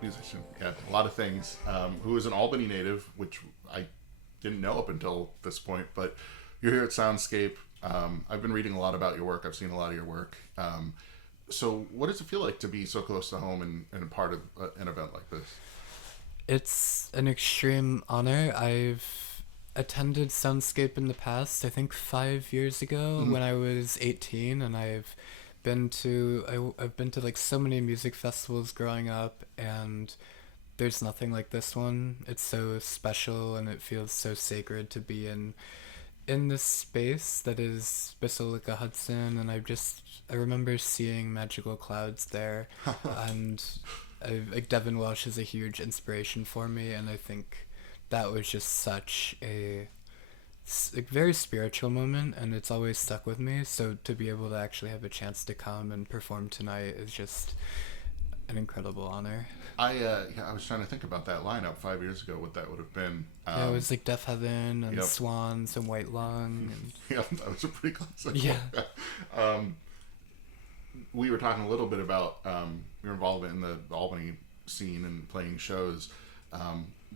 musician, yeah, a lot of things, who is an Albany native, which I didn't know up until this point, but you're here at Soundscape. I've been reading a lot about your work. I've seen a lot of your work. So what does it feel like to be so close to home and a part of an event like this? It's an extreme honor. I've attended Soundscape in the past, I think 5 years ago Mm-hmm. when I was 18, and I've been to like so many music festivals growing up, and there's nothing like this one. It's so special and it feels so sacred to be in this space that is Basilica Hudson, and I remember seeing magical clouds there, and like Devin Welsh is a huge inspiration for me, and I think that was just such a like very spiritual moment, and it's always stuck with me. So to be able to actually have a chance to come and perform tonight is just an incredible honor. I was trying to think about that lineup 5 years ago, what that would have been. Yeah, it was like Deaf Heaven and Yep. Swans and White Lung and Yeah, that was a pretty classic yeah. one. um, we were talking a little bit about your involvement in the Albany scene and playing shows.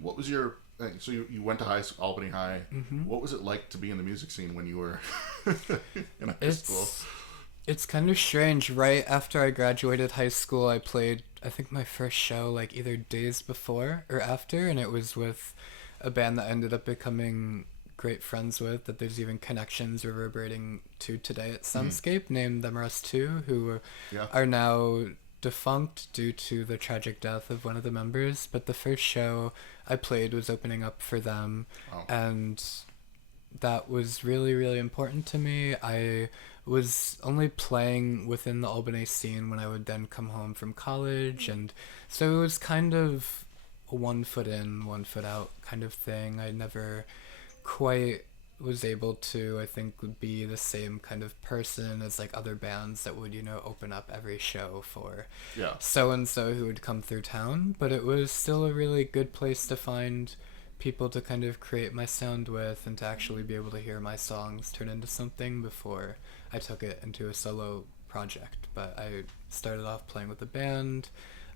What was your so you went to Albany High. Hmm. What was it like to be in the music scene when you were in high school? It's kind of strange. Right after I graduated high school, I played, I think, my first show like either days before or after, and it was with a band that I ended up becoming great friends with, that there's even connections reverberating to today at Mm-hmm. Soundscape, named Them Us Two, who Yeah. are now defunct due to the tragic death of one of the members. But the first show I played was opening up for them, Oh. and that was really, really important to me. I was only playing within the Albany scene when I would then come home from college, and so it was kind of a 1 foot in, 1 foot out kind of thing. I never quite was able to, I think, would be the same kind of person as like other bands that would, open up every show for Yeah. so and so who would come through town, but it was still a really good place to find people to kind of create my sound with and to actually be able to hear my songs turn into something before I took it into a solo project. But I started off playing with a band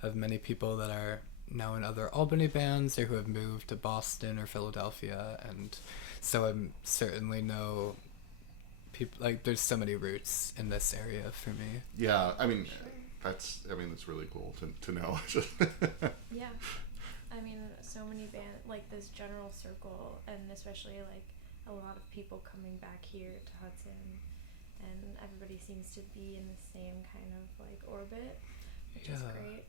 of many people that are now in other Albany bands or who have moved to Boston or Philadelphia, and so I'm certainly know people, like there's so many roots in this area for me. Yeah. I mean, Sure. that's really cool to know. Yeah. I mean, so many band like this general circle, and especially like a lot of people coming back here to Hudson, and everybody seems to be in the same kind of like orbit, which is Yeah. great.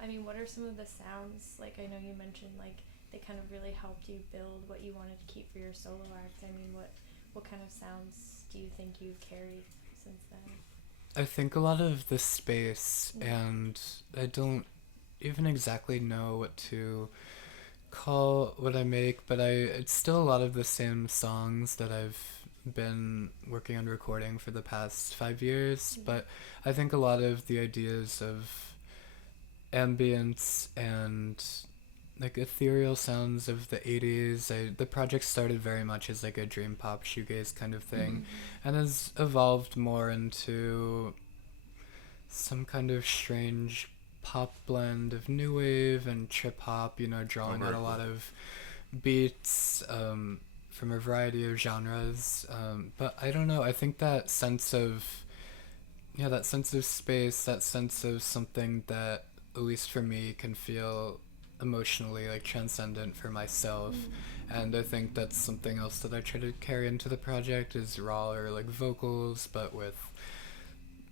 I mean, what are some of the sounds? Like, I know you mentioned like they kind of really helped you build what you wanted to keep for your solo act. I mean, what kind of sounds do you think you've carried since then? I think a lot of the space, and I don't even exactly know what to call what I make, but it's still a lot of the same songs that I've been working on recording for the past 5 years. But I think a lot of the ideas of ambience and like ethereal sounds of the 80s. The project started very much as like a dream pop shoegaze kind of thing, and has evolved more into some kind of strange pop blend of new wave and trip hop, drawing very out a lot cool. of beats from a variety of genres. But I don't know, I think that sense of space, that sense of something that, at least for me, can feel emotionally like transcendent for myself. And I think that's something else that I try to carry into the project is raw or like vocals, but with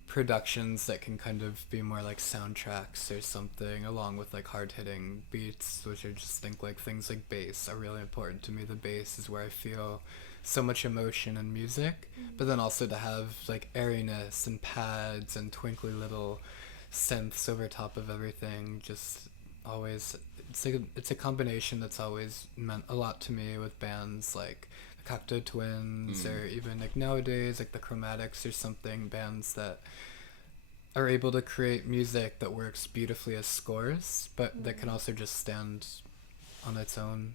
productions that can kind of be more like soundtracks or something, along with like hard hitting beats, which I just think like things like bass are really important to me. The bass is where I feel so much emotion in music, but then also to have like airiness and pads and twinkly little synths over top of everything, just always, it's a combination that's always meant a lot to me with bands like the Cocteau Twins, or even like nowadays like the Chromatics or something, bands that are able to create music that works beautifully as scores, but that can also just stand on its own.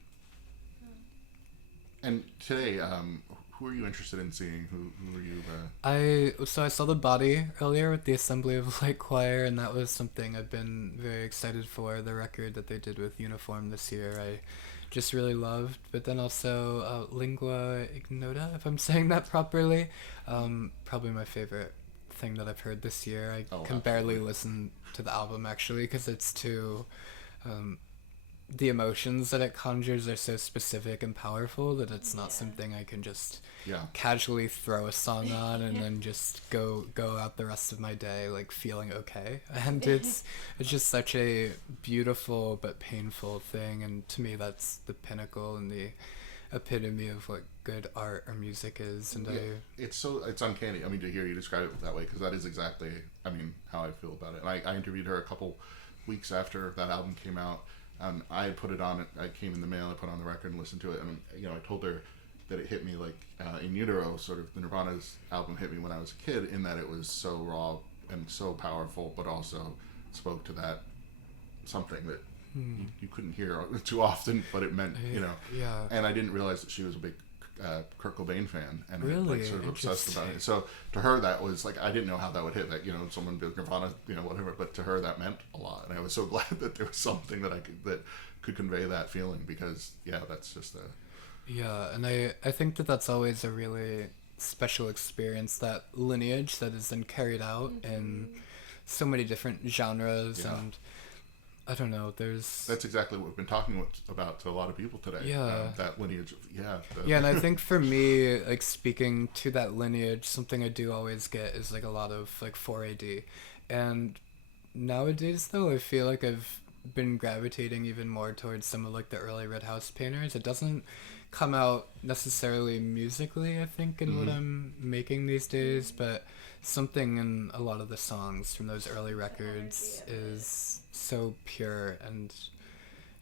And today, who are you interested in seeing? Who are you? I saw The Body earlier with the Assembly of Light Choir, and that was something I've been very excited for. The record that they did with Uniform this year, I just really loved. But then also Lingua Ignota, if I'm saying that properly, probably my favorite thing that I've heard this year. I can barely listen to the album actually because it's too the emotions that it conjures are so specific and powerful that it's not something I can just casually throw a song on and then just go out the rest of my day like feeling okay. And it's just such a beautiful but painful thing, and to me that's the pinnacle and the epitome of what good art or music is. And it's uncanny, I mean, to hear you describe it that way, because that is exactly, I mean, how I feel about it. And I interviewed her a couple weeks after that album came out. I had put it on, I came in the mail, I put on the record and listened to it, and I told her that it hit me like In Utero, sort of the Nirvana's album hit me when I was a kid, in that it was so raw and so powerful, but also spoke to that something that you couldn't hear too often, but it meant, and I didn't realize that she was a big Kurt Cobain fan and really? Like sort of obsessed about it. So to her that was like, I didn't know how that would hit, that someone big Nirvana, whatever, but to her that meant a lot, and I was so glad that there was something that could convey that feeling, because that's just and I think that's always a really special experience, that lineage that is then carried out in so many different genres. And I don't know, that's exactly what we've been talking about to a lot of people today. That lineage of, and I think for me, like, speaking to that lineage, something I do always get is like a lot of like 4AD. And nowadays though, I feel like I've been gravitating even more towards some of like the early Red House painters. It doesn't come out necessarily musically, I think, in what I'm making these days, but something in a lot of the songs from those early records is so pure, and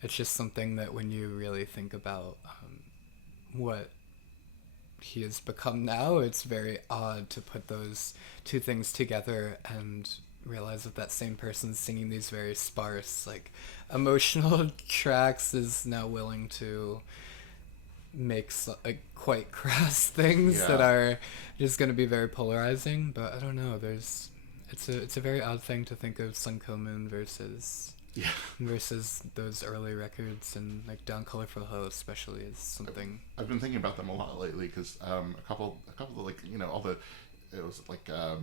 it's just something that when you really think about what he has become now, it's very odd to put those two things together and realize that same person singing these very sparse, like, emotional tracks is now willing to make quite crass things that are just going to be very polarizing. But I don't know, it's a very odd thing to think of Sun Ko Moon versus those early records, and like Down Colorful Ho especially is something. I've been thinking about them a lot lately, because a couple of like it was like a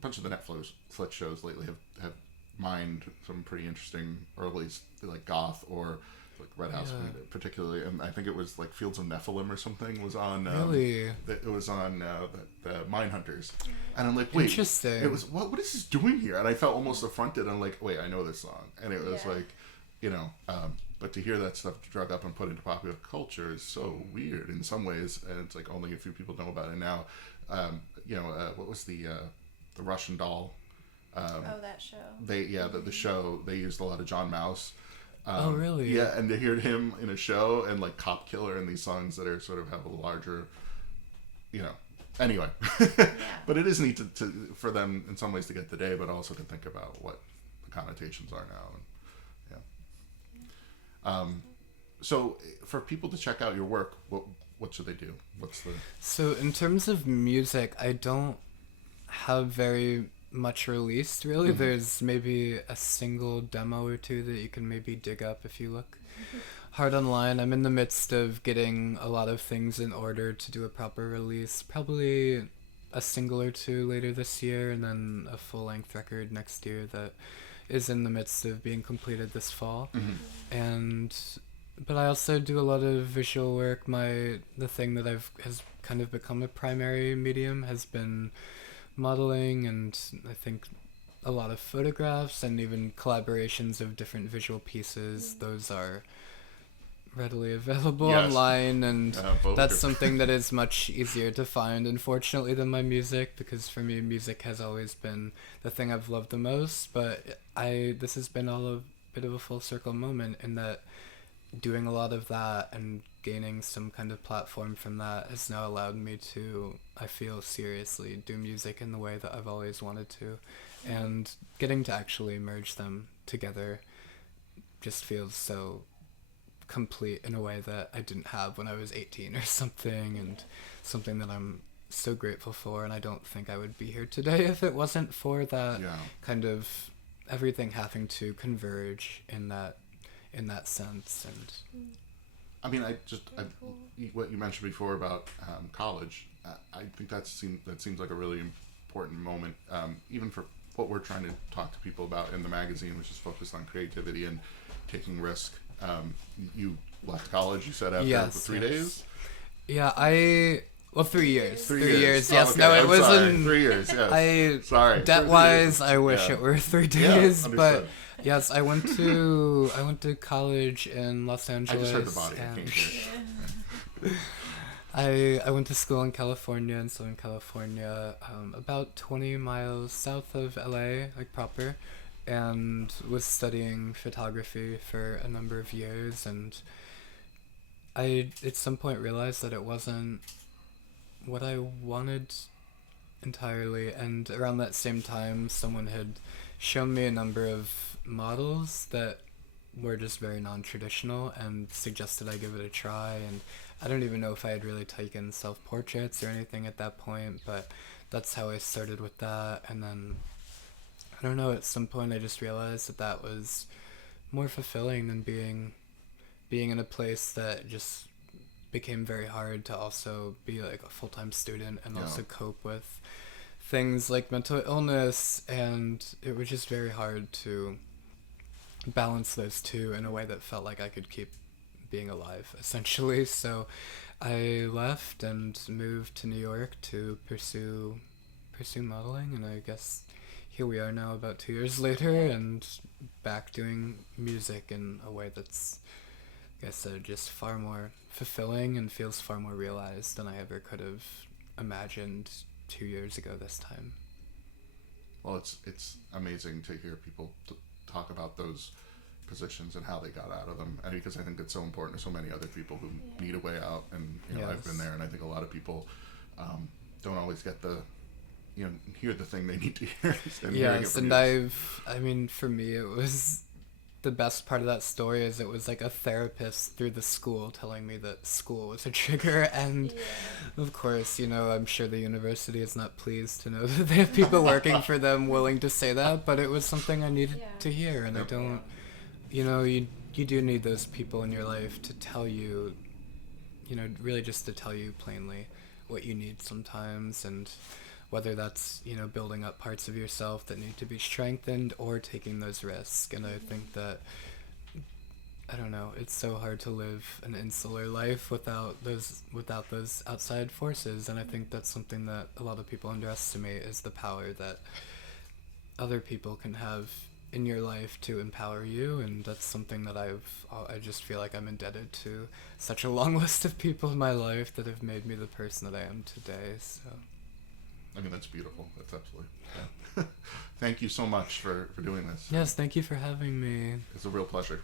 bunch of the Netflix shows lately have mined some pretty interesting early like goth or like Red House particularly, and I think it was like Fields of Nephilim or something was on. Really? It was on the Mine Hunters, and I'm like, wait, interesting. It was what is this doing here? And I felt almost affronted. I'm like, wait, I know this song, and it was like, but to hear that stuff drug up and put into popular culture is so weird in some ways, and it's like only a few people know about it now. What was the Russian Doll? That show. The show, they used a lot of John Mouse. Oh, really? Yeah, and to hear him in a show, and like Cop Killer and these songs that are sort of have a larger, anyway. But it is neat to for them in some ways to get today, but also to think about what the connotations are now. And so for people to check out your work, what should they do? So in terms of music, I don't have very much released, really. There's maybe a single demo or two that you can maybe dig up if you look hard online. I'm in the midst of getting a lot of things in order to do a proper release, probably a single or two later this year, and then a full-length record next year that is in the midst of being completed this fall. But I also do a lot of visual work. The thing that has kind of become a primary medium has been modeling, and I think a lot of photographs and even collaborations of different visual pieces. Those are readily available online, and that's something that is much easier to find, unfortunately, than my music, because for me music has always been the thing I've loved the most. But this has been all a bit of a full circle moment, in that doing a lot of that and gaining some kind of platform from that has now allowed me to, I feel, seriously do music in the way that I've always wanted to, and getting to actually merge them together just feels so complete in a way that I didn't have when I was 18 or something, and something that I'm so grateful for, and I don't think I would be here today if it wasn't for that kind of everything having to converge in that sense. And I mean, what you mentioned before about college, I think that seems like a really important moment, even for what we're trying to talk to people about in the magazine, which is focused on creativity and taking risk. You left college, you said, after 3 days? Yeah, 3 years. 3 years, Oh, yes. okay. No, it I'm wasn't. 3 years, yes. Sorry. Debt-wise, I wish it were 3 days, understood. but yes, I went to college in Los Angeles. I just heard the body. I can't hear it. I went to school in California, in Southern California, about 20 miles south of LA, like proper, and was studying photography for a number of years, and I at some point realized that it wasn't what I wanted entirely, and around that same time someone had shown me a number of models that were just very non-traditional and suggested I give it a try, and I don't even know if I had really taken self-portraits or anything at that point, but that's how I started with that. And then I don't know, at some point I just realized that was more fulfilling than being in a place that just became very hard to also be like a full-time student and also cope with things like mental illness, and it was just very hard to balance those two in a way that felt like I could keep being alive, essentially. So I left and moved to New York to pursue modeling, and I guess here we are now about 2 years later and back doing music in a way that's, like I said, just far more fulfilling and feels far more realized than I ever could have imagined 2 years ago this time. Well, it's amazing to hear people talk about those positions and how they got out of them, and because I think it's so important to so many other people who need a way out, and I've been there, and I think a lot of people don't always get the hear the thing they need to hear. Yes, and for me, it was the best part of that story is it was like a therapist through the school telling me that school was a trigger, and of course, I'm sure the university is not pleased to know that they have people working for them willing to say that, but it was something I needed to hear, and I don't, you do need those people in your life to tell you, really just to tell you plainly what you need sometimes, and whether that's, building up parts of yourself that need to be strengthened or taking those risks. And I think that, I don't know, it's so hard to live an insular life without those outside forces. And I think that's something that a lot of people underestimate, is the power that other people can have in your life to empower you. And that's something that I just feel like I'm indebted to such a long list of people in my life that have made me the person that I am today. So I mean, that's beautiful. That's absolutely. Yeah. Thank you so much for doing this. Yes, thank you for having me. It's a real pleasure.